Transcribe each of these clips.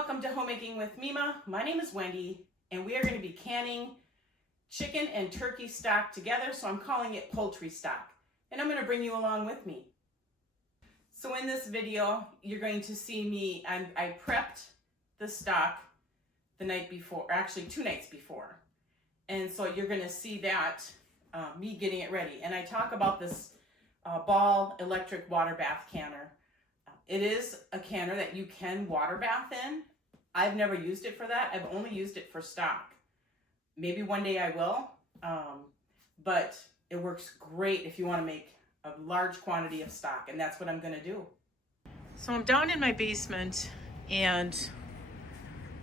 Welcome to Homemaking with Mima. My name is Wendy, and we are going to be canning chicken and turkey stock together, so I'm calling it poultry stock. And I'm going to bring you along with me. So in this video, you're going to see me, I prepped the stock the night before, or actually 2 nights before. And so you're going to see that, me getting it ready. And I talk about this Ball electric water bath canner. It is a canner that you can water bath in. I've never used it for that. I've only used it for stock. Maybe one day I will, but it works great if you want to make a large quantity of stock, and that's what I'm going to do. So I'm down in my basement, and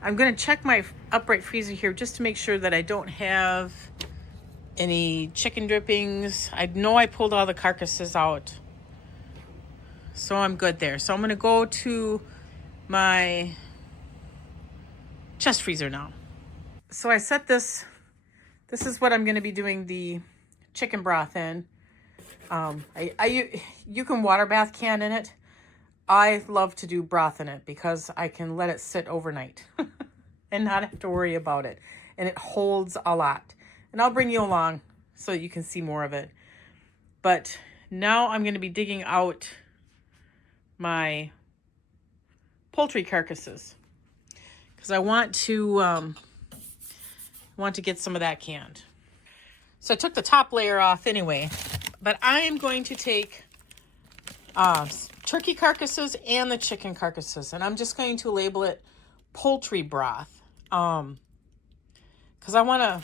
I'm going to check my upright freezer here just to make sure that I don't have any chicken drippings. I know I pulled all the carcasses out, so I'm good there. So I'm going to go to my chest freezer now. So I set this is what I'm going to be doing the chicken broth in. You can water bath can in it. I love to do broth in it because I can let it sit overnight and not have to worry about it. And it holds a lot. And I'll bring you along so you can see more of it. But now I'm going to be digging out my poultry carcasses because I want to get some of that canned. So I took the top layer off anyway, but I am going to take turkey carcasses and the chicken carcasses, and I'm just going to label it poultry broth because I want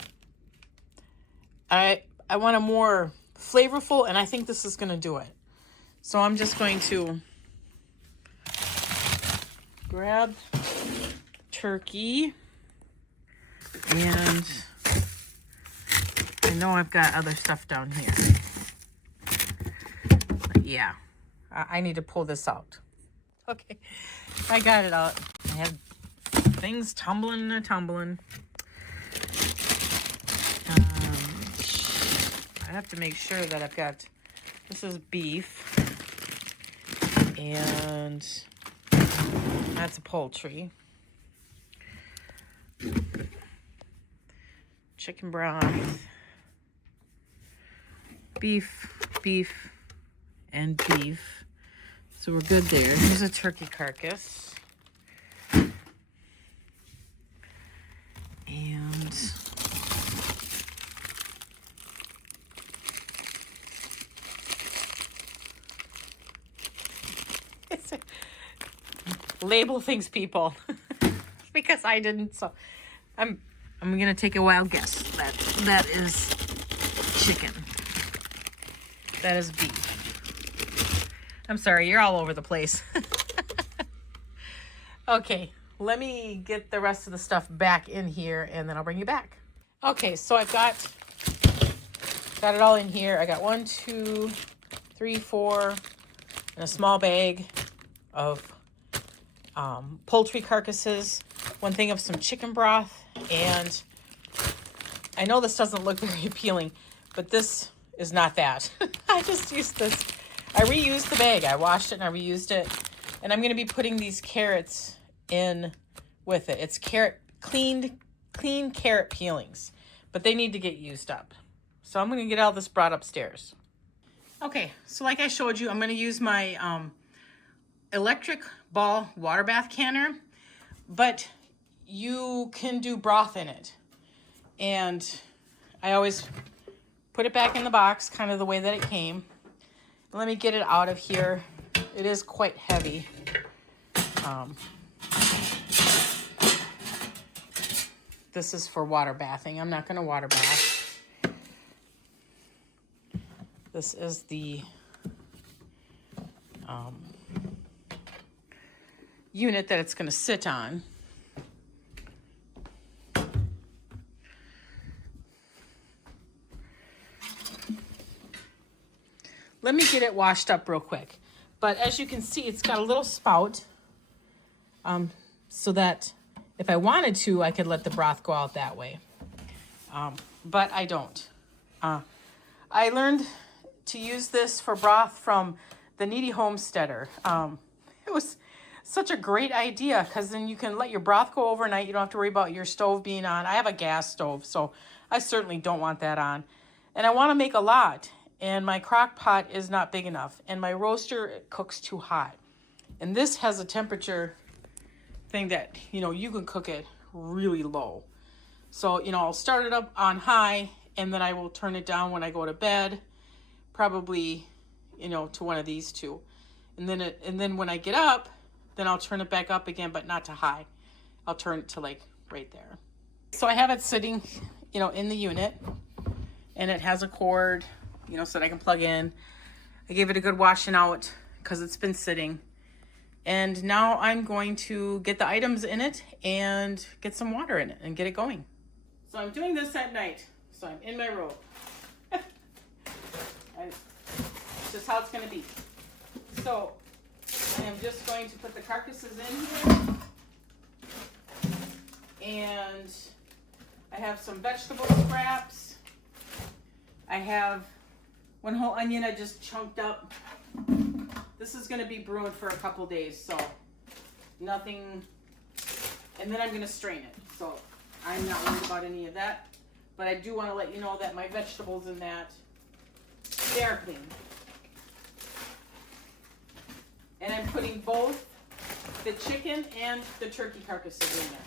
a more flavorful, and I think this is going to do it. So I'm just going to grab turkey, and I know I've got other stuff down here. But yeah, I need to pull this out. Okay, I got it out. I had things tumbling and tumbling. I have to make sure that I've got, this is beef, and that's a poultry. Chicken broth, beef, and beef. So we're good there. Here's a turkey carcass. And label things, people, because I didn't. So I'm gonna take a wild guess. That is chicken. That is beef. I'm sorry, you're all over the place. Okay, let me get the rest of the stuff back in here, and then I'll bring you back. Okay, so I've got it all in here. I got 1, 2, 3, 4, and a small bag of poultry carcasses, 1 thing of some chicken broth, and I know this doesn't look very appealing, but this is not that. I just used this. I reused the bag. I washed it and I reused it, and I'm going to be putting these carrots in with it. It's clean carrot peelings, but they need to get used up. So I'm going to get all this brought upstairs. Okay, so like I showed you, I'm going to use my electric ball water bath canner, but you can do broth in it. And I always put it back in the box kind of the way that it came. Let me get it out of here. It is quite heavy. This is for water bathing. I'm not going to water bath. This is the unit that it's going to sit on. Let me get it washed up real quick. But as you can see, it's got a little spout so that if I wanted to, I could let the broth go out that way. But I don't. I learned to use this for broth from the Needy Homesteader. It was Such a great idea, because then you can let your broth go overnight. You don't have to worry about your stove being on. I have a gas stove, so I certainly don't want that on. And I want to make a lot, and my crock pot is not big enough, and my roaster cooks too hot. And this has a temperature thing that, you can cook it really low. So, I'll start it up on high, and then I will turn it down when I go to bed, probably, to one of these two. And then when I get up, then I'll turn it back up again, but not to high. I'll turn it to like right there. So I have it sitting, in the unit, and it has a cord, so that I can plug in. I gave it a good washing out because it's been sitting. And now I'm going to get the items in it and get some water in it and get it going. So I'm doing this at night. So I'm in my robe. It's just how it's going to be. So I am just going to put the carcasses in here. And I have some vegetable scraps. I have one whole onion I just chunked up. This is going to be brewing for a couple days, so nothing. And then I'm going to strain it. So I'm not worried about any of that. But I do want to let you know that my vegetables in that, they're clean. And I'm putting both the chicken and the turkey carcasses in there.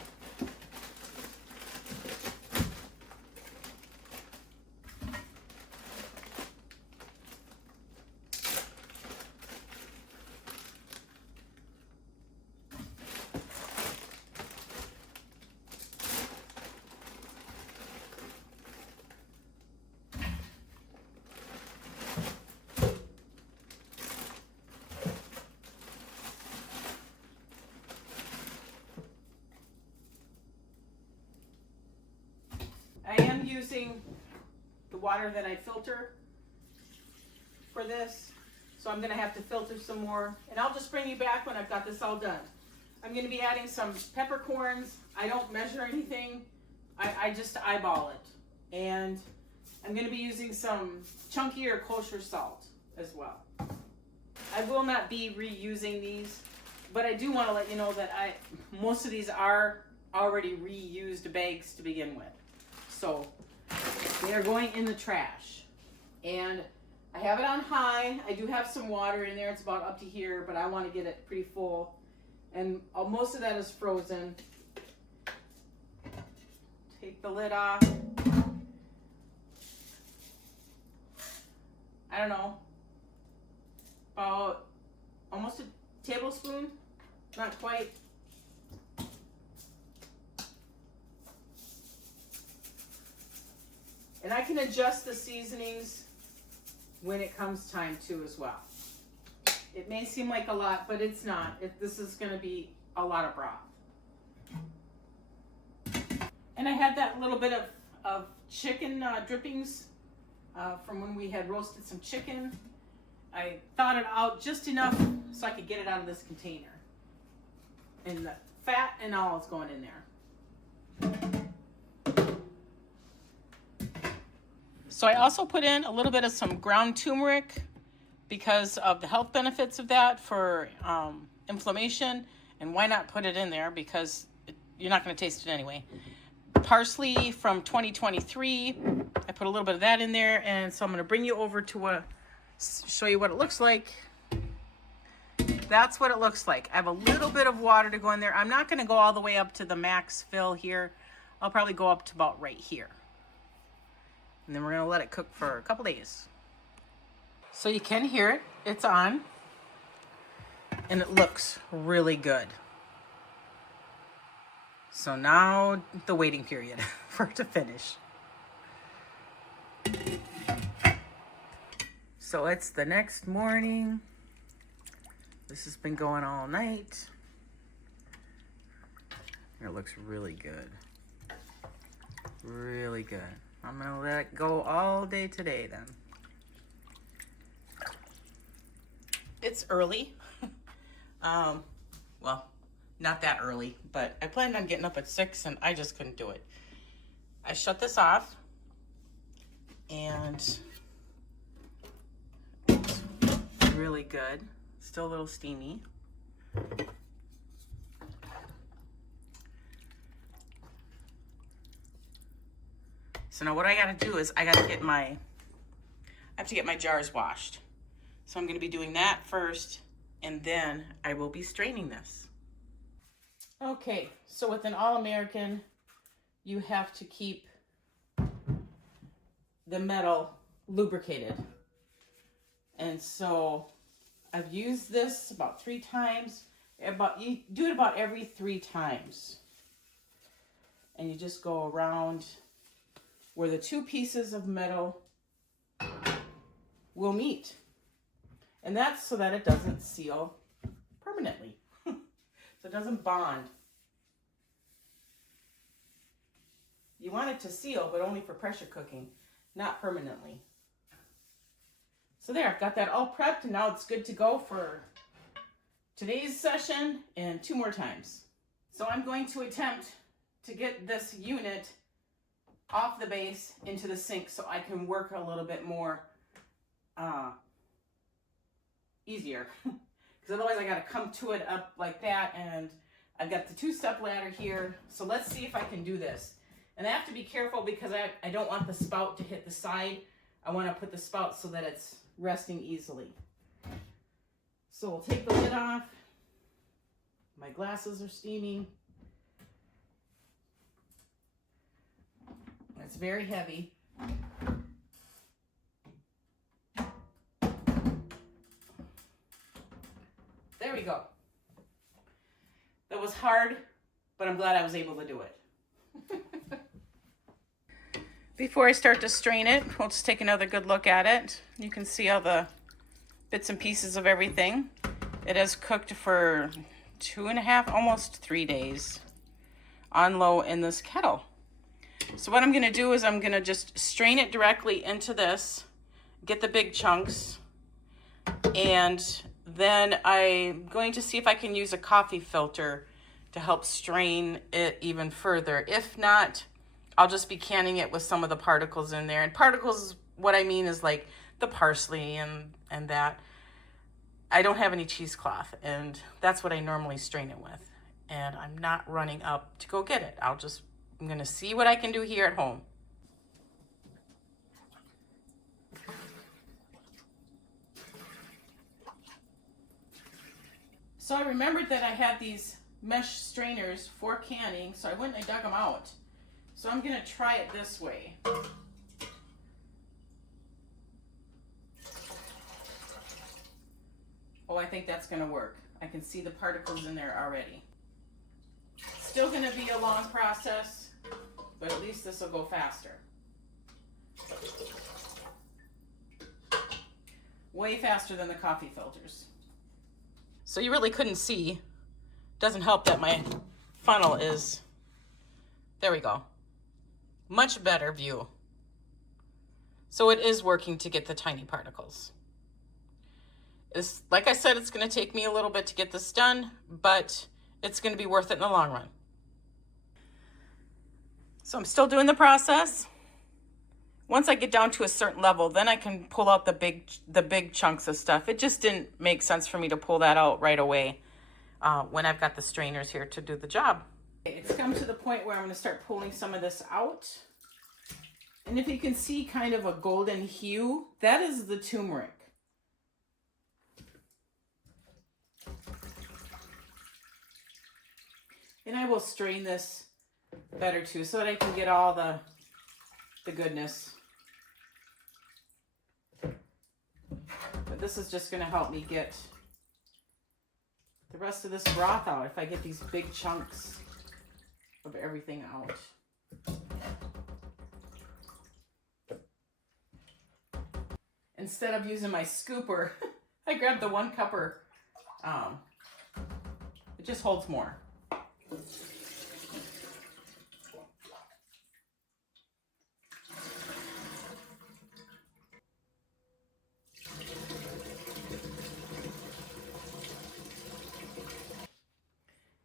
I am using the water that I filter for this, so I'm going to have to filter some more, and I'll just bring you back when I've got this all done. I'm going to be adding some peppercorns. I don't measure anything. I just eyeball it. And I'm going to be using some chunky or kosher salt as well. I will not be reusing these, but I do want to let you know that most of these are already reused bags to begin with. So they are going in the trash. And I have it on high. I do have some water in there. It's about up to here, but I want to get it pretty full. And most of that is frozen. Take the lid off. I don't know, about almost a tablespoon, not quite. And I can adjust the seasonings when it comes time to as well. It may seem like a lot, but it's not. This is going to be a lot of broth. And I had that little bit of chicken drippings from when we had roasted some chicken. I thawed it out just enough so I could get it out of this container. And the fat and all is going in there. So I also put in a little bit of some ground turmeric because of the health benefits of that for inflammation. And why not put it in there, because you're not going to taste it anyway. Parsley from 2023. I put a little bit of that in there, and so I'm going to bring you over to show you what it looks like. That's what it looks like. I have a little bit of water to go in there. I'm not going to go all the way up to the max fill here. I'll probably go up to about right here. And then we're going to let it cook for a couple days. So you can hear it. It's on. And it looks really good. So now the waiting period for it to finish. So it's the next morning. This has been going all night. It looks really good. Really good. I'm gonna let it go all day today then. It's early. Well, not that early, but I planned on getting up at 6 and I just couldn't do it. I shut this off and it's really good. Still a little steamy. So now what I gotta do is I have to get my jars washed. So I'm gonna be doing that first, and then I will be straining this. Okay, so with an All-American, you have to keep the metal lubricated. And so I've used this about 3 times. You do it about every 3 times. And you just go around where the 2 pieces of metal will meet. And that's so that it doesn't seal permanently. So it doesn't bond. You want it to seal, but only for pressure cooking, not permanently. So there, I've got that all prepped, and now it's good to go for today's session and 2 more times. So I'm going to attempt to get this unit off the base into the sink so I can work a little bit more easier. Because otherwise I got to come to it up like that, and I've got the 2-step ladder here. So let's see if I can do this. And I have to be careful because I don't want the spout to hit the side. I want to put the spout so that it's resting easily. So we'll take the lid off. My glasses are steaming. It's very heavy. There we go. That was hard, but I'm glad I was able to do it. Before I start to strain it, we'll just take another good look at it. You can see all the bits and pieces of everything. It has cooked for 2.5, almost 3 days on low in this kettle. So what I'm gonna do is I'm gonna just strain it directly into this, get the big chunks, and then I'm going to see if I can use a coffee filter to help strain it even further. If not, I'll just be canning it with some of the particles in there. And particles, what I mean is like the parsley and that. I don't have any cheesecloth, and that's what I normally strain it with. And I'm not running up to go get it. I'm gonna see what I can do here at home. So I remembered that I had these mesh strainers for canning, so I went and I dug them out. So I'm gonna try it this way. Oh, I think that's gonna work. I can see the particles in there already. Still gonna be a long process, but at least this will go faster. Way faster than the coffee filters. So you really couldn't see. Doesn't help that my funnel is, there we go. Much better view. So it is working to get the tiny particles. Like I said, it's going to take me a little bit to get this done, but it's going to be worth it in the long run. So I'm still doing the process. Once I get down to a certain level, then I can pull out the big chunks of stuff. It just didn't make sense for me to pull that out right away when I've got the strainers here to do the job. It's come to the point where I'm going to start pulling some of this out. And if you can see kind of a golden hue, that is the turmeric. And I will strain this better too so that I can get all the goodness. But this is just going to help me get the rest of this broth out if I get these big chunks of everything out. Instead of using my scooper, I grabbed the 1-cupper. It just holds more.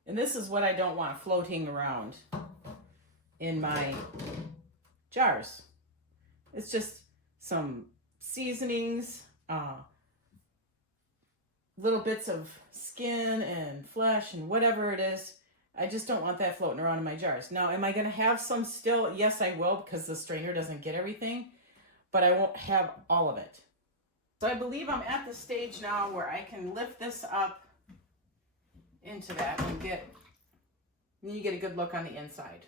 And this is what I don't want floating around in my jars. It's just some seasonings, little bits of skin and flesh and whatever it is I just don't want that floating around in my jars. Now, am I going to have some still? Yes, I will, because the strainer doesn't get everything, but I won't have all of it. So I believe I'm at the stage now where I can lift this up into that and you get a good look on the inside.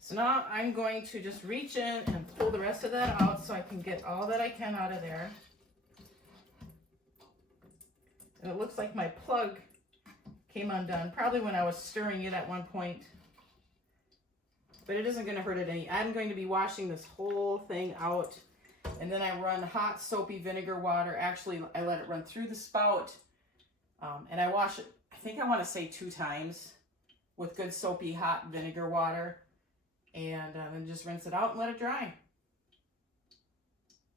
So now I'm going to just reach in and pull the rest of that out so I can get all that I can out of there. And it looks like my plug came undone, probably when I was stirring it at one point. But it isn't going to hurt it any. I'm going to be washing this whole thing out. And then I run hot soapy vinegar water. Actually, I let it run through the spout. And I wash it, I think I want to say 2 times with good soapy hot vinegar water. And then just rinse it out and let it dry.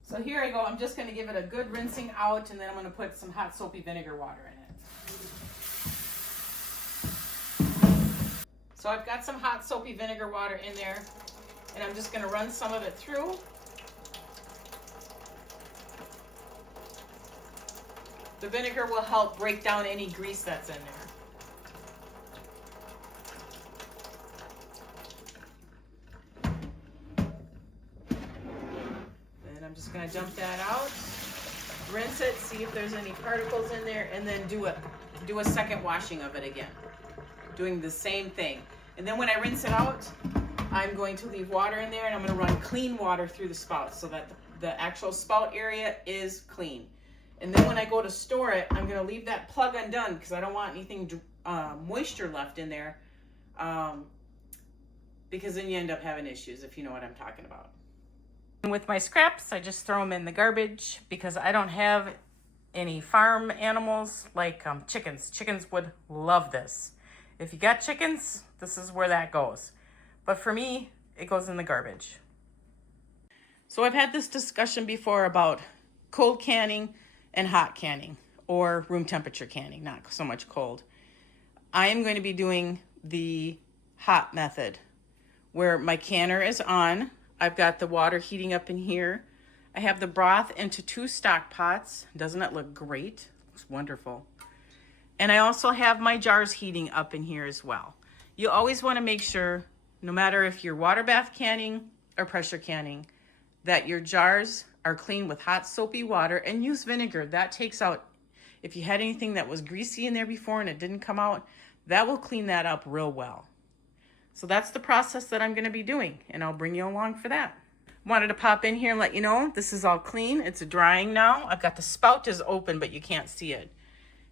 So here I go. I'm just going to give it a good rinsing out, and then I'm going to put some hot soapy vinegar water in it. So I've got some hot soapy vinegar water in there, and I'm just going to run some of it through. The vinegar will help break down any grease that's in there. I'm just going to dump that out, rinse it, see if there's any particles in there, and then do a second washing of it again, doing the same thing. And then when I rinse it out, I'm going to leave water in there, and I'm going to run clean water through the spout so that the actual spout area is clean. And then when I go to store it, I'm going to leave that plug undone because I don't want anything moisture left in there, because then you end up having issues, if you know what I'm talking about. With my scraps, I just throw them in the garbage because I don't have any farm animals like chickens. Chickens would love this. If you got chickens, this is where that goes. But for me, it goes in the garbage. So I've had this discussion before about cold canning and hot canning, or room temperature canning, not so much cold. I am going to be doing the hot method where my canner is on. I've got the water heating up in here. I have the broth into 2 stock pots. Doesn't it look great? Looks wonderful. And I also have my jars heating up in here as well. You always want to make sure, no matter if you're water bath canning or pressure canning, that your jars are clean with hot soapy water, and use vinegar. That takes out, if you had anything that was greasy in there before and it didn't come out, that will clean that up real well. So that's the process that I'm going to be doing, and I'll bring you along for that. Wanted to pop in here and let you know this is all clean. It's drying now. I've got the spout is open, but you can't see it.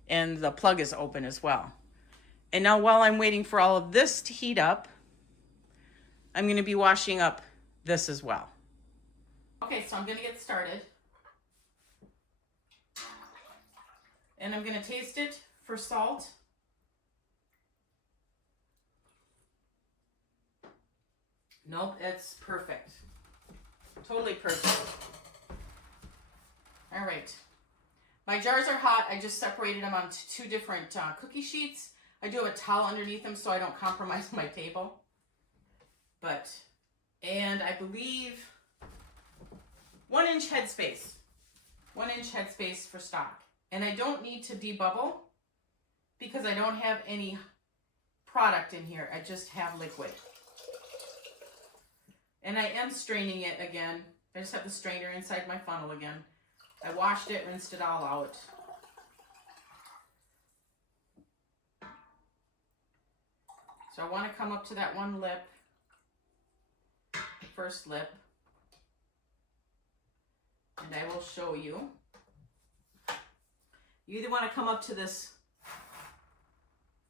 And the plug is open as well. And now while I'm waiting for all of this to heat up, I'm going to be washing up this as well. Okay, so I'm going to get started. And I'm going to taste it for salt. Nope, it's perfect. Totally perfect. All right. My jars are hot. I just separated them onto 2 different cookie sheets. I do have a towel underneath them so I don't compromise my table. And I believe 1 inch headspace. 1 inch headspace for stock. And I don't need to debubble because I don't have any product in here. I just have liquid. And I am straining it again. I just have the strainer inside my funnel again. I washed it, rinsed it all out. So I want to come up to that one lip, first lip, and I will show you. You either want to come up to this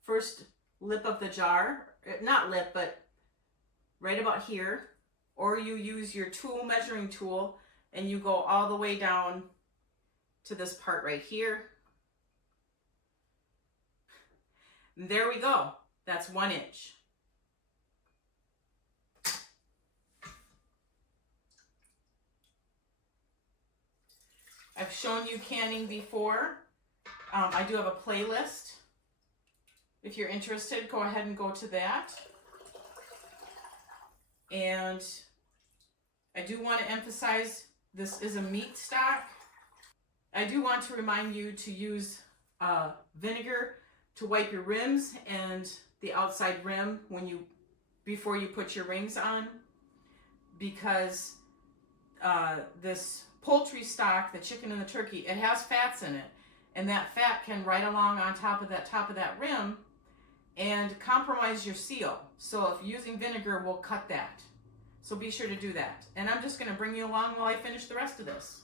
first lip of the jar, not lip, but right about here, or you use your measuring tool, and you go all the way down to this part right here. And there we go. That's 1 inch. I've shown you canning before. I do have a playlist. If you're interested, go ahead and go to that. And I do want to emphasize this is a meat stock. I do want to remind you to use vinegar to wipe your rims and the outside rim before you put your rings on, because this poultry stock, the chicken and the turkey, it has fats in it, and that fat can ride along on top of that rim and compromise your seal. So if using vinegar will cut that. So be sure to do that. And I'm just going to bring you along while I finish the rest of this.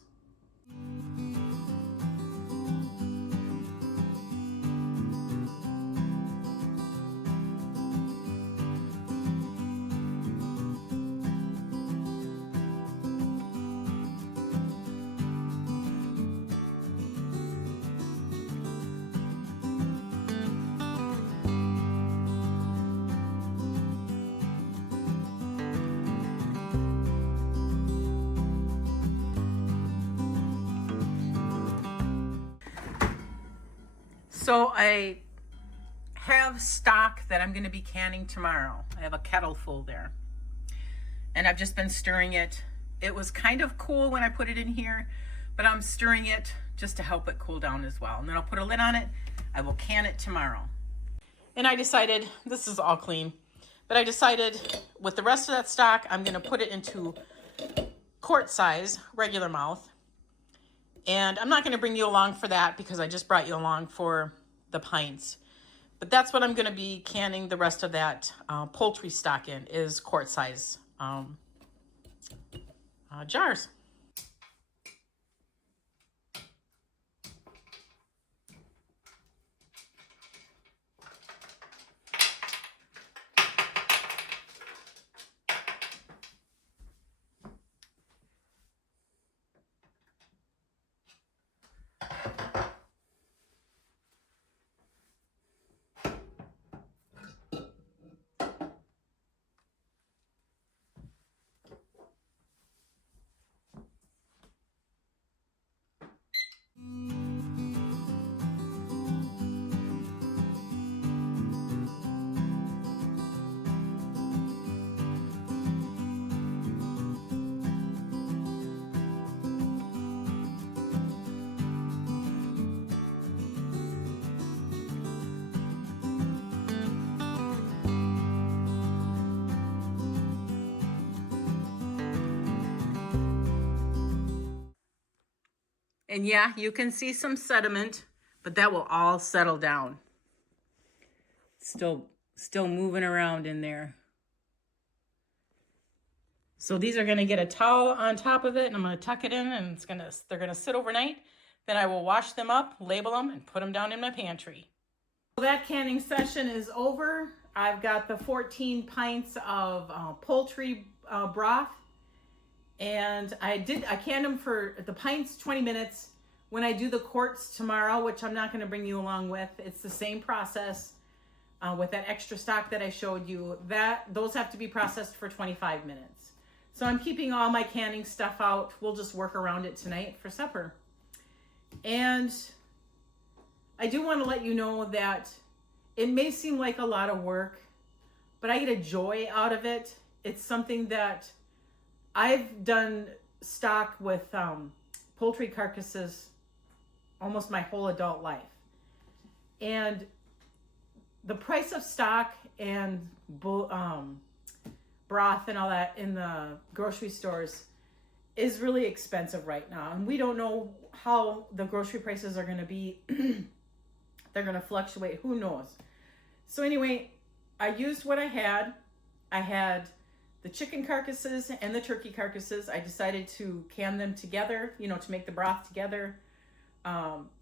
So I have stock that I'm going to be canning tomorrow. I have a kettle full there. And I've just been stirring it. It was kind of cool when I put it in here, but I'm stirring it just to help it cool down as well. And then I'll put a lid on it. I will can it tomorrow. And I decided, this is all clean, but I decided with the rest of that stock, I'm going to put it into quart size, regular mouth. And I'm not going to bring you along for that because I just brought you along for the pints. But that's what I'm going to be canning the rest of that poultry stock in, is quart size jars. And yeah, you can see some sediment, but that will all settle down. Still moving around in there. So these are going to get a towel on top of it, and I'm going to tuck it in, and they're going to sit overnight. Then I will wash them up, label them, and put them down in my pantry. So that canning session is over. I've got the 14 pints of poultry broth. And I canned them for the pints 20 minutes. When I do the quarts tomorrow, which I'm not going to bring you along with, it's the same process with that extra stock that I showed you. Those have to be processed for 25 minutes. So I'm keeping all my canning stuff out. We'll just work around it tonight for supper. And I do want to let you know that it may seem like a lot of work, but I get a joy out of it. It's something that I've done stock with poultry carcasses almost my whole adult life. And the price of stock and broth and all that in the grocery stores is really expensive right now. And we don't know how the grocery prices are going to be. They're going to fluctuate. Who knows? So anyway, I used what I had. I had the chicken carcasses and the turkey carcasses. I decided to can them together, to make the broth together.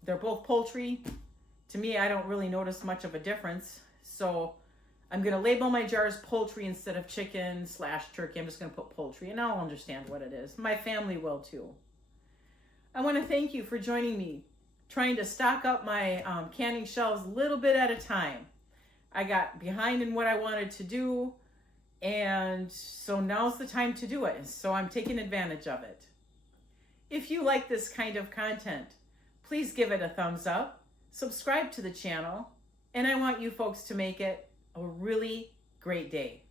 They're both poultry. To me, I don't really notice much of a difference. So I'm going to label my jars poultry instead of chicken/turkey. I'm just going to put poultry, and I'll understand what it is. My family will too. I want to thank you for joining me, trying to stock up my canning shelves a little bit at a time. I got behind in what I wanted to do, and so now's the time to do it. So I'm taking advantage of it. If you like this kind of content, please give it a thumbs up, subscribe to the channel, and I want you folks to make it a really great day.